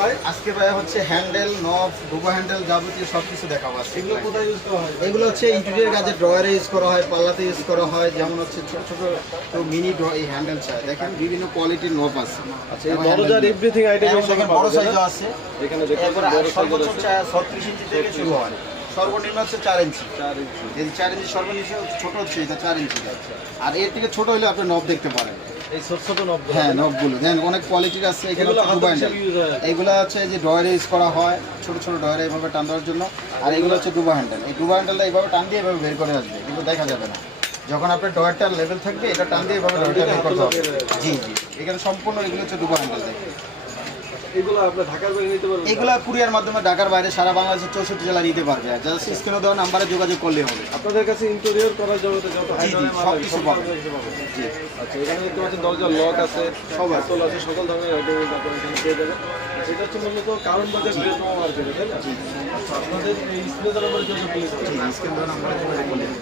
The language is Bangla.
ভাই? আজকে ভাই হচ্ছে হ্যান্ডেল, নব, ডুবো হ্যান্ডেল যাবতীয় সবকিছু দেখাবো আজকে। এগুলো কোথায় ইউজ করা হয়? এগুলো হচ্ছে ইন্টেরিয়র কাজে ড্রয়ারে ইউজ করা হয়, পাল্লাতে ইউজ করা হয়, যেমন হচ্ছে ছোট ছোট তো মিনি ড্র এই হ্যান্ডেল চাই। দেখেন বিভিন্ন কোয়ালিটির নব আছে। আচ্ছা, এই দরজার এভরিথিং আইটেম দেখেন বড় সাইজও আছে। এখানে দেখেন এরপরে বড় সর্বোচ্চ সাইজের 36 ইঞ্চি থেকে শুরু হয়, সর্বনিম্ন হচ্ছে 4 ইঞ্চি। 4 ইঞ্চি। এই 4 ইঞ্চি সর্বনিম্ন ছোট হচ্ছে এটা 4 ইঞ্চি। আর এর থেকে ছোট হলে আপনি নব দেখতে পারেন। এই ছোট ছোট নব। হ্যাঁ, নবগুলো দেন অনেক কোয়ালিটির আছে। এখানে এগুলো হচ্ছে হাতে ডুবো হ্যান্ডেল, ইউজ হয়। এইগুলো হচ্ছে যে ড্রয়ারে ইউজ করা হয়, ছোট ছোট ড্রয়ারে এইভাবে টান দেওয়ার জন্য। আর এগুলো হচ্ছে ডুবো হ্যান্ডেল। এই ডুবো হ্যান্ডেলটা এইভাবে টান দিয়ে এভাবে বের করে আসবে, কিন্তু দেখা যাবে না। যখন আপনার ড্রয়ারটার লেভেল থাকবে এটা টান দিয়ে এভাবে ড্রয়ারটা বের করতে হবে। জি জি, এখানে সম্পূর্ণ এগুলো হচ্ছে ডুবো হ্যান্ডেল। দেখেন এগুলো আপনি ঢাকার বাইরে নিতে পারবেন? এগুলা কুরিয়ার মাধ্যমে ঢাকার বাইরে সারা বাংলাদেশের 64 জেলা নিতে পারবে। আর জাস্ট স্ক্রিনে দেওয়া নাম্বারে যোগাযোগ করলে হবে। আপনাদের কাছে ইন্টেরিয়র করার জন্য যত জি হাই জি, সব কিছু পাবেন। জি। আচ্ছা, এখানে দেখতে পাচ্ছেন দরজার লক আছে, সব হাতল আছে, সকল ধরনের আইটেম আপনারা এখানে পেয়ে যাবেন। এটা হচ্ছে মূলত কারণ বাজার বৃহত্তম মার্কেটে, তাই না? আচ্ছা, আপনাদের এই স্ক্রিনে দেওয়া নাম্বারে যোগাযোগ করলে জি, স্ক্রিনে দেওয়া নাম্বারে যোগাযোগ করলে হবে।